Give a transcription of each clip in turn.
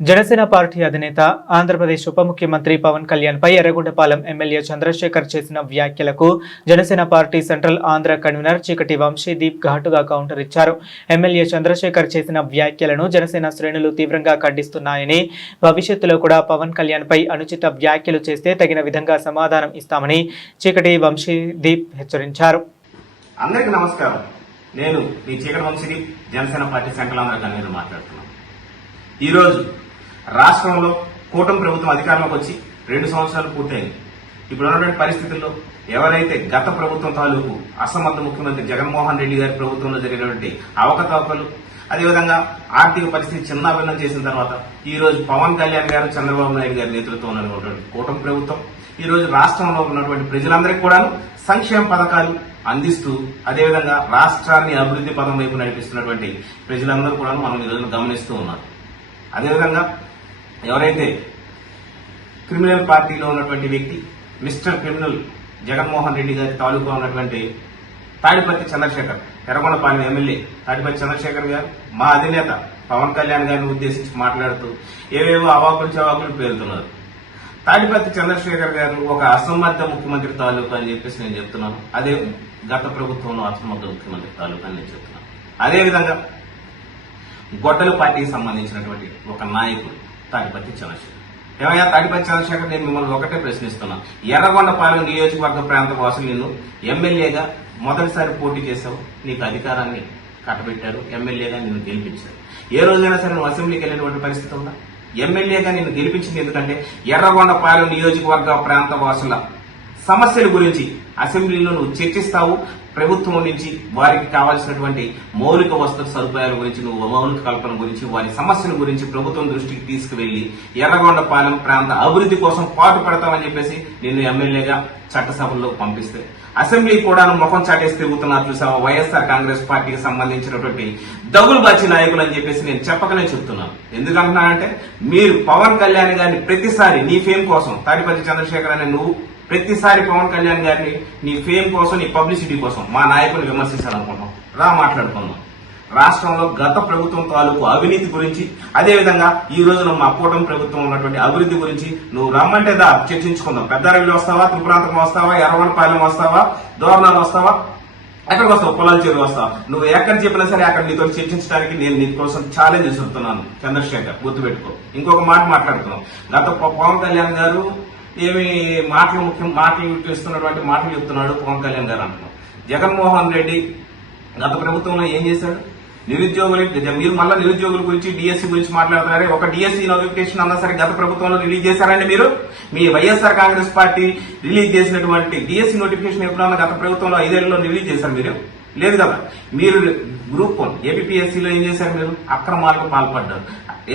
Janasena party అధినేత ఆంధ్రప్రదేశ్ ఉప ముఖ్యమంత్రి పవన్ కళ్యాణ్ పై ఎర్రగొండపాలెం ఎమ్మెల్యే చంద్రశేఖర్ చేసిన వ్యాఖ్యలకు Janasena party central Andhra convener చీకటి వంశీదీప్ ఘాటుగా కౌంటర్ ఇచ్చారు. ఎమ్మెల్యే చంద్రశేఖర్ చేసిన వ్యాఖ్యలను జనసేన శ్రేణులు తీవ్రంగా ఖండిస్తున్నాయని, భవిష్యత్తులో కూడా పవన్ కళ్యాణ్ పై అనుచిత వ్యాఖ్యలు చేస్తే తగిన విధంగా సమాధానం ఇస్తామని చీకటి వంశీదీప్ హెచ్చరించారు. అందరికీ నమస్కారం. నేను మీ Cheekati Vamsideep, Janasena party central Andhra convener మాట్లాడుతున్నాను. ఈరోజు రాష్ట్రంలో కూటమి ప్రభుత్వం అధికారంలోకి వచ్చి 2 సంవత్సరాలు పూర్తయింది. ఇప్పుడు ఉన్నటువంటి పరిస్థితుల్లో ఎవరైతే గత ప్రభుత్వం తాలూకు అసమర్థ ముఖ్యమంత్రి జగన్మోహన్ రెడ్డి గారి ప్రభుత్వంలో జరిగినటువంటి అవకతవకలు, అదేవిధంగా ఆర్థిక పరిస్థితి చిన్నాభిన్నం చేసిన తర్వాత ఈ రోజు పవన్ కళ్యాణ్ గారు, చంద్రబాబు నాయుడు గారి నేతృత్వంలో ఉన్నటువంటి కూటమి ప్రభుత్వం ఈ రోజు రాష్ట్రంలో ఉన్నటువంటి ప్రజలందరికీ కూడా సంక్షేమ పథకాలు అందిస్తూ, అదేవిధంగా రాష్ట్రాన్ని అభివృద్ధి పదం వైపు నడిపిస్తున్నటువంటి ప్రజలందరూ కూడా మనం ఈ రోజున గమనిస్తూ ఉన్నారు. అదేవిధంగా ఎవరైతే క్రిమినల్ పార్టీలో ఉన్నటువంటి వ్యక్తి మిస్టర్ క్రిమినల్ జగన్మోహన్ రెడ్డి గారి తాలూకా ఉన్నటువంటి తాడిపత్రి చంద్రశేఖర్, ఎర్రగొండపాలెం ఎమ్మెల్యే తాడిపత్రి చంద్రశేఖర్ గారు మా అధినేత పవన్ కళ్యాణ్ గారిని ఉద్దేశించి మాట్లాడుతూ ఏవేవో అవాకులు పేరుతున్నారు. తాడిపత్రి చంద్రశేఖర్ గారు ఒక అసమర్థ ముఖ్యమంత్రి తాలూకా అని చెప్పేసి నేను చెప్తున్నాను. అదే గత ప్రభుత్వంలో అసమర్థ ముఖ్యమంత్రి తాలూకా అని నేను చెప్తున్నాను. అదేవిధంగా గొడ్డల పార్టీకి సంబంధించినటువంటి ఒక నాయకుడు తాడిపత్రి చంద్రశేఖర్. ఏమయ్యా తాడిపత్రి చంద్రశేఖర్, నేను మిమ్మల్ని ఒకటే ప్రశ్నిస్తున్నా. ఎర్రగొండపాలెం నియోజకవర్గ ప్రాంత వాసులు నిన్ను ఎమ్మెల్యేగా మొదటిసారి పోటీ చేశావు, నీకు అధికారాన్ని కట్టబెట్టారు, ఎమ్మెల్యేగా నిన్ను గెలిపించారు. ఏ రోజైనా సరే నువ్వు అసెంబ్లీకి వెళ్ళినటువంటి పరిస్థితి ఉందా? ఎమ్మెల్యేగా నిన్ను గెలిపించింది ఎందుకంటే ఎర్రగొండపాలెం నియోజకవర్గ ప్రాంత వాసుల సమస్యల గురించి అసెంబ్లీలో నువ్వు చర్చిస్తావు. ప్రభుత్వం నుంచి వారికి కావాల్సినటువంటి మౌలిక వసతుల సదుపాయాల గురించి, నువ్వు మౌలిక కల్పన గురించి, వారి సమస్యల గురించి ప్రభుత్వం దృష్టికి తీసుకువెళ్లి ఎర్రగొండపాలెం ప్రాంత అభివృద్ధి కోసం పాటు పడతామని చెప్పేసి నిన్ను ఎమ్మెల్యేగా చట్టసభల్లో పంపిస్తే అసెంబ్లీ కూడా ముఖం చాటేసి తిరుగుతున్నారు చూసావా వైఎస్ఆర్ కాంగ్రెస్ పార్టీకి సంబంధించినటువంటి దగులుబాచి నాయకులు అని చెప్పేసి నేను చెప్పకనే చెప్తున్నాను. ఎందుకంటున్నానంటే మీరు పవన్ కళ్యాణ్ గారిని ప్రతిసారి నీ ఫేమ్ కోసం, తాడిపత్రి చంద్రశేఖర్ అనే నువ్వు ప్రతిసారి పవన్ కళ్యాణ్ గారిని నీ ఫేమ్ కోసం, నీ పబ్లిసిటీ కోసం మా నాయకుని విమర్శించాలనుకుంటున్నాం. మాట్లాడుకుందాం. రాష్ట్రంలో గత ప్రభుత్వం తాలూకు అవినీతి గురించి, అదేవిధంగా ఈ రోజున మా కూటమి ప్రభుత్వం ఉన్నటువంటి అభివృద్ధి గురించి నువ్వు రమ్మంటే చర్చించుకుందాం. పెద్దారవిలో వస్తావా, త్రిపురాంతకం వస్తావా, ఎర్రగొండపాలెం వస్తావా, దోర్నాలు వస్తావా, ఎక్కడికి వస్తావు, పొలాల చెరువు వస్తావా, నువ్వు ఎక్కడ చెప్పినా సరే అక్కడ నీతో చర్చించడానికి నేను నీ కోసం ఛాలెంజ్ ఇస్తున్నాను చంద్రశేఖర్, గుర్తుపెట్టుకో. ఇంకొక మాట మాట్లాడుతున్నాం. గత పవన్ కళ్యాణ్ గారు ఏమి మాటలు ఇస్తున్నటువంటి మాటలు చెప్తున్నాడు పవన్ కళ్యాణ్ గారు అంటున్నాం. జగన్మోహన్ రెడ్డి గత ప్రభుత్వంలో ఏం చేశాడు? నిరుద్యోగులు, మీరు మళ్ళీ నిరుద్యోగుల గురించి, డిఎస్సీ గురించి మాట్లాడుతున్నారే. ఒక డిఎస్సీ నోటిఫికేషన్ అన్నా సరే గత ప్రభుత్వంలో రిలీజ్ చేశారండి మీరు? మీ వైఎస్ఆర్ కాంగ్రెస్ పార్టీ రిలీజ్ చేసినటువంటి డిఎస్సీ నోటిఫికేషన్ ఎప్పుడన్నా గత ప్రభుత్వంలో 5 ఏళ్లలో రిలీజ్ చేశారు మీరు? లేదు కదా. మీరు గ్రూప్ 1 ఏపీపీఎస్సీలో ఏం చేశారు? మీరు అక్రమాలకు పాల్పడ్డారు.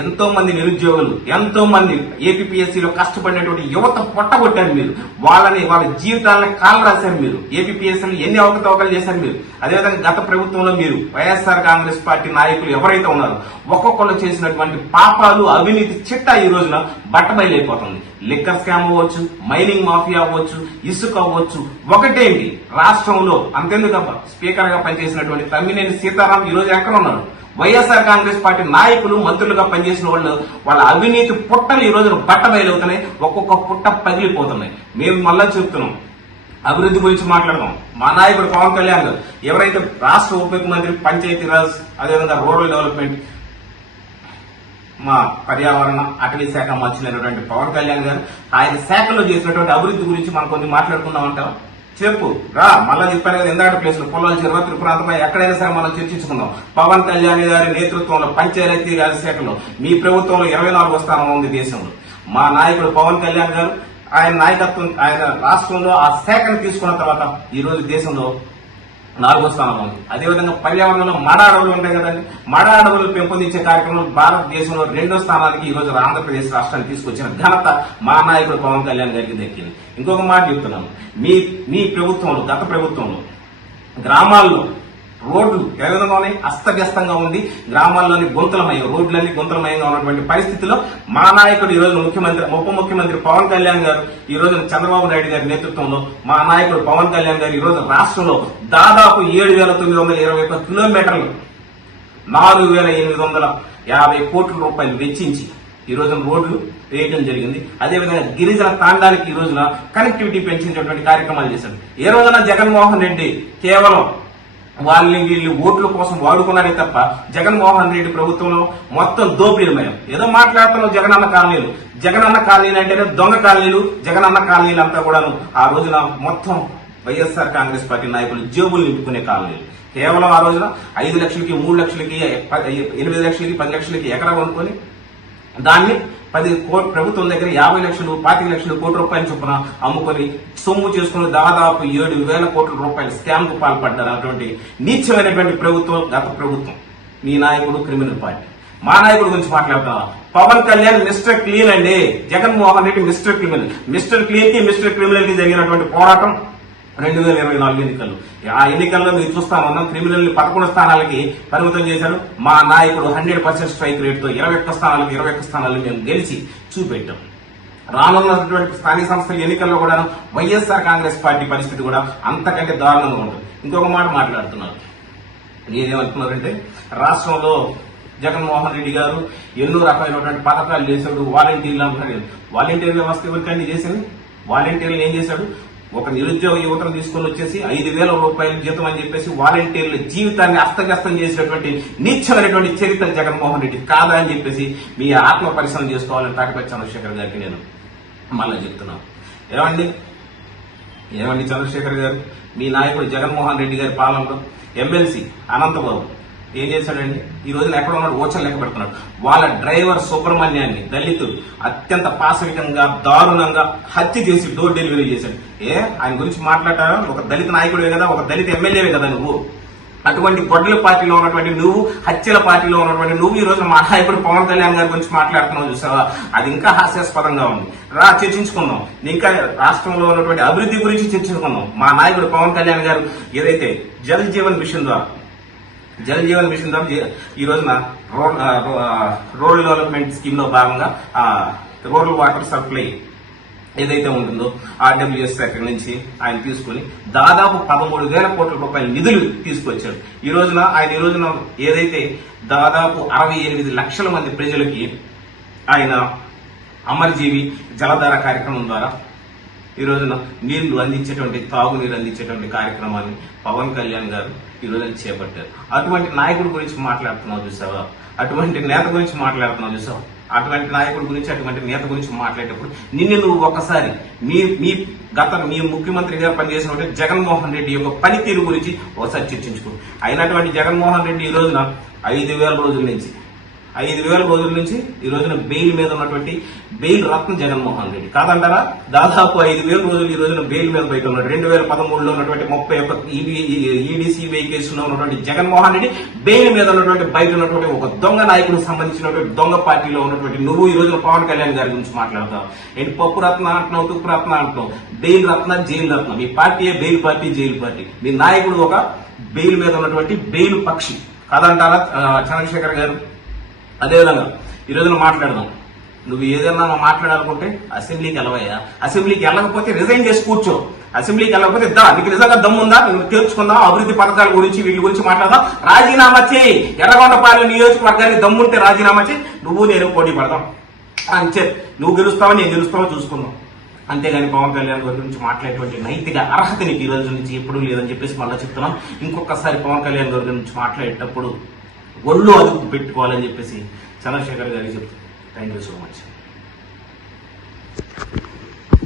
ఎంతో మంది నిరుద్యోగులు, ఎంతో మంది ఏపీపీఎస్సీలో కష్టపడినటువంటి యువత పొట్టగొట్టారు మీరు. వాళ్ళ జీవితాలను కాలు రాశారు మీరు. ఏపీపీఎస్సీలో ఎన్ని అవకతవకలు చేశారు మీరు. అదేవిధంగా గత ప్రభుత్వంలో మీరు వైఎస్ఆర్ కాంగ్రెస్ పార్టీ నాయకులు ఎవరైతే ఉన్నారో ఒక్కొక్కరు చేసినటువంటి పాపాలు, అవినీతి చిట్టా ఈ రోజున బట్టబయలైపోతుంది. లిక్కర్ స్కామ్ అవ్వచ్చు, మైనింగ్ మాఫియా అవ్వచ్చు, ఇసుక అవ్వచ్చు, ఒకటేంటి రాష్ట్రంలో అంతెందుకబ్బా స్పీకర్ గా పనిచేసినటువంటి తమ్మినేని సీతారాం ఈ రోజు ఎక్కడ ఉన్నారు? వైఎస్ఆర్ కాంగ్రెస్ పార్టీ నాయకులు, మంత్రులుగా పనిచేసిన వాళ్ళు, వాళ్ళ అవినీతి పుట్టలు ఈ రోజున బట్టబయలవుతున్నాయి. ఒక్కొక్క పుట్ట పగిలిపోతున్నాయి. మేము మళ్ళా చెప్తున్నాం, అభివృద్ధి గురించి మాట్లాడదాం. మా నాయకుడు పవన్ కళ్యాణ్ గారు ఎవరైతే రాష్ట్ర ఉప ముఖ్యమంత్రి, పంచాయతీరాజ్, అదేవిధంగా రూరల్ డెవలప్మెంట్, మా పర్యావరణ అటవీ శాఖ మంత్రులైనటువంటి పవన్ కళ్యాణ్ గారు ఆయన శాఖలో చేసినటువంటి అభివృద్ధి గురించి మనం కొన్ని మాట్లాడుకుందామంటావా? చెప్పు రా. మళ్ళా చెప్పాను కదా ఇందాక ప్లేస్ లో పొలాల చెరువు, త్రిపురాంతపై ఎక్కడైనా సరే మనం చర్చించుకుందాం. పవన్ కళ్యాణ్ గారి నేతృత్వంలో పంచాయతీ రాజ్ శాఖలో మీ ప్రభుత్వంలో 24వ స్థానం ఉంది దేశంలో. మా నాయకుడు పవన్ కళ్యాణ్ గారు ఆయన నాయకత్వం, ఆయన రాష్ట్రంలో ఆ శాఖను తీసుకున్న తర్వాత ఈ రోజు దేశంలో 4వ స్థానం ఉంది. అదేవిధంగా పర్యావరణంలో మడ అడవులు ఉంటాయి కదండి, మడ అడవులు పెంపొందించే కార్యక్రమంలో భారతదేశంలో 2వ స్థానానికి ఈ రోజు ఆంధ్రప్రదేశ్ రాష్ట్రాన్ని తీసుకొచ్చిన ఘనత మా నాయకుడు పవన్ కళ్యాణ్ గారికి దక్కింది. ఇంకొక మాట చెప్తున్నాను, మీ ప్రభుత్వంలో, గత ప్రభుత్వంలో గ్రామాల్లో రోడ్లు ఏ విధంగా ఉన్నాయి? అస్తవ్యస్తంగా ఉంది. గ్రామాల్లోని గుంతలమయం, రోడ్లన్నీ గుంతలమయంగా ఉన్నటువంటి పరిస్థితిలో మా నాయకుడు ఈ రోజు ఉప ముఖ్యమంత్రి పవన్ కళ్యాణ్ గారు, ఈ రోజు చంద్రబాబు నాయుడు గారి నేతృత్వంలో మా నాయకుడు పవన్ కళ్యాణ్ గారు ఈ రోజు రాష్ట్రంలో దాదాపు 7,921 కిలోమీటర్లు 4,850 కోట్ల రూపాయలు వెచ్చించి ఈ రోజున రోడ్లు వేయడం జరిగింది. అదేవిధంగా గిరిజన తాండానికి ఈ రోజున కనెక్టివిటీ పెంచేటువంటి కార్యక్రమాలు చేశారు. ఏ రోజున జగన్మోహన్ రెడ్డి కేవలం వీళ్ళు ఓట్ల కోసం వాడుకున్నారే తప్ప జగన్మోహన్ రెడ్డి ప్రభుత్వంలో మొత్తం దోపిడీలమయం. ఏదో మాట్లాడుతున్నాం జగనన్న కాలనీలు అంటేనే దొంగ కాలనీలు, జగనన్న కాలనీలు అంతా కూడాను ఆ రోజున మొత్తం వైఎస్ఆర్ కాంగ్రెస్ పార్టీ నాయకులు జేబులు నింపుకునే కాలనీలు. కేవలం ఆ రోజున 5 లక్షలకి 3 లక్షలకి 8 లక్షలకి 10 లక్షలకి ఎకరా కొనుక్కొని దాన్ని ప్రభుత్వం దగ్గర 50 లక్షలు 25 లక్షలు కోట్ల రూపాయల చొప్పున అమ్ముకొని సొమ్ము చేసుకుని దాదాపు 7,000 కోట్ల రూపాయల స్కామ్ కు పాల్పడ్డారు. అటువంటి నీచమైనటువంటి ప్రభుత్వం గత ప్రభుత్వం. మీ నాయకుడు క్రిమినల్ పార్టీ. మా నాయకుడు గురించి మాట్లాడుతున్నా. పవన్ కళ్యాణ్ మిస్టర్ క్లీన్ అండి, Jaganmohan Reddy mister criminal. Mister clean కి మిస్టర్ క్రిమినల్ కి జరిగినటువంటి పోరాటం 2024 ఎన్నికల్లో. ఆ ఎన్నికల్లో మీరు చూస్తా ఉన్నాం, క్రిమినల్ ని 11 స్థానాలకి పరిమితం చేశారు. మా నాయకుడు 100% స్ట్రైక్ రేట్ తో 21 స్థానాలు మేము గెలిచి చూపెట్టాం. రానున్నటువంటి స్థానిక సంస్థల ఎన్నికల్లో కూడా వైఎస్ఆర్ కాంగ్రెస్ పార్టీ పరిస్థితి కూడా అంతకంటే దారుణంగా ఉంటుంది. ఇంకొక మాట మాట్లాడుతున్నారు. ఏదేమంటున్నారంటే రాష్ట్రంలో జగన్మోహన్ రెడ్డి గారు ఎన్నో రకమైనటువంటి పథకాలు చేశాడు. వాలంటీర్లు అంటున్నారు. వాలంటీర్ వ్యవస్థ ఎవరికైనా చేసింది? వాలంటీర్లు ఏం చేశాడు? ఒక నిరుద్యోగ యువతను తీసుకొని వచ్చేసి 5,000 రూపాయల జీతం అని చెప్పేసి వాలంటీర్ల జీవితాన్ని అస్తవ్యస్తం చేసినటువంటి నీచమైనటువంటి చరిత్ర జగన్మోహన్ రెడ్డి కాదా అని చెప్పేసి మీ ఆత్మ పరిశీలన చేసుకోవాలని తాటిపల్లి చంద్రశేఖర్ గారికి నేను మళ్ళీ చెప్తున్నాను. ఏమండి చంద్రశేఖర్ గారు, మీ నాయకుడు జగన్మోహన్ రెడ్డి గారి పాలనలో ఎమ్మెల్సీ అనంతబాబు ఏం చేశాడండి? ఈ రోజున ఎక్కడ ఉన్నాడు? ఓచలు లెక్క పెడుతున్నాడు. వాళ్ళ డ్రైవర్ సుబ్రహ్మణ్యాన్ని దళితులు అత్యంత పాశవికంగా దారుణంగా హత్య చేసి డోర్ డెలివరీ చేశాడు. ఆయన గురించి మాట్లాడారా? ఒక దళిత నాయకుడివే కదా, ఒక దళిత ఎమ్మెల్యేవే కదా నువ్వు. అటువంటి గొడ్డల పార్టీలో ఉన్నటువంటి నువ్వు, హత్యల పార్టీలో ఉన్నటువంటి నువ్వు ఈ రోజు మా నాయకుడు పవన్ కళ్యాణ్ గారి గురించి మాట్లాడుతున్నావు చూసావా? అది ఇంకా హాస్యాస్పదంగా ఉంది. చర్చించుకుందాం. ఇంకా రాష్ట్రంలో ఉన్నటువంటి అభివృద్ధి గురించి చర్చించుకుందాం. మా నాయకుడు పవన్ కళ్యాణ్ గారు ఏదైతే జల్ జీవన్ మిషన్ ద్వారా ఈ రోజున రోడ్ డెవలప్మెంట్ స్కీమ్ లో భాగంగా రూరల్ వాటర్ సప్లై ఏదైతే ఉంటుందో ఆర్డబ్ల్యూఎస్ శాఖ నుంచి ఆయన తీసుకుని దాదాపు 13,000 కోట్ల రూపాయల నిధులు తీసుకొచ్చాడు. ఈ రోజున ఏదైతే దాదాపు 68 లక్షల మంది ప్రజలకి ఆయన అమరజీవి జలధార కార్యక్రమం ద్వారా ఈ రోజున నీళ్లు అందించేటువంటి, తాగునీరు అందించేటువంటి కార్యక్రమాన్ని పవన్ కళ్యాణ్ గారు ఈ రోజున చేపట్టారు. అటువంటి నాయకుడి గురించి మాట్లాడుతున్నావు చూసావా? అటువంటి నేత గురించి మాట్లాడుతున్నావు చూసావా? అటువంటి నాయకుడి గురించి, అటువంటి నేత గురించి మాట్లాడేటప్పుడు నువ్వు ఒకసారి మీ ముఖ్యమంత్రిగా పనిచేసినటువంటి జగన్మోహన్ రెడ్డి యొక్క పనితీరు గురించి ఒకసారి చర్చించుకో. అయినటువంటి జగన్మోహన్ రెడ్డి ఈ రోజున 5,000 రోజుల నుంచి ఈ రోజున బెయిల్ మీద ఉన్నటువంటి బెయిల్ రత్న జగన్మోహన్ రెడ్డి కాదంటారా? దాదాపు 5,000 రోజులు ఈ రోజున బెయిల్ మీద బయట ఉన్నాడు. 2013లో ఉన్నటువంటి 31 ఈడీసీబీఐ కేసులో ఉన్నటువంటి జగన్మోహన్ రెడ్డి బెయిల్ మీద ఉన్నటువంటి బయట ఉన్నటువంటి ఒక దొంగ నాయకుడికి సంబంధించినటువంటి దొంగ పార్టీలో ఉన్నటువంటి నువ్వు ఈ రోజున పవన్ కళ్యాణ్ గారి గురించి మాట్లాడతావు. ఏంటి పప్పు రత్న అంటున్నావు, తుప్పు రత్న అంటున్నావు. బెయిల్ రత్న, జైలు రత్న. మీ పార్టీయే బెయిల్ పార్టీ, జైలు పార్టీ. మీ నాయకుడు ఒక బెయిల్ మీద ఉన్నటువంటి బెయిల్ పక్షి కాదంటారా చంద్రశేఖర్ గారు? అదేవిధంగా ఈ రోజున మాట్లాడదాం. నువ్వు ఏదైనా మాట్లాడాలనుకుంటే అసెంబ్లీకి వెళ్ళవయ్యా. అసెంబ్లీకి వెళ్ళకపోతే రిజైన్ చేసి కూర్చో. అసెంబ్లీకి వెళ్ళకపోతే నీకు నిజంగా దమ్ముందా? నువ్వు తెలుసుకుందాం. అభివృద్ధి పథకాల గురించి వీటి గురించి మాట్లాడదాం. రాజీనామా చేయి. ఎర్రగొండపాలెం నియోజకవర్గాన్ని దమ్ముంటే రాజీనామా చేయి. నువ్వు నేను పోటీ పడదాం అంతే. నువ్వు గెలుస్తావా, నేను గెలుస్తావో చూసుకుందాం. అంతేగాని పవన్ కళ్యాణ్ గారి గురించి మాట్లాడేటువంటి నైతిక అర్హత నీకు ఈ రోజు నుంచి ఎప్పుడూ లేదని చెప్పేసి మళ్ళీ చెప్తున్నాం. ఇంకొకసారి పవన్ కళ్యాణ్ గారి గురించి మాట్లాడేటప్పుడు ఒళ్ళు అదుపు పెట్టుకోవాలని చెప్పేసి చంద్రశేఖర్ గారికి చెప్తాను. Thank you so much.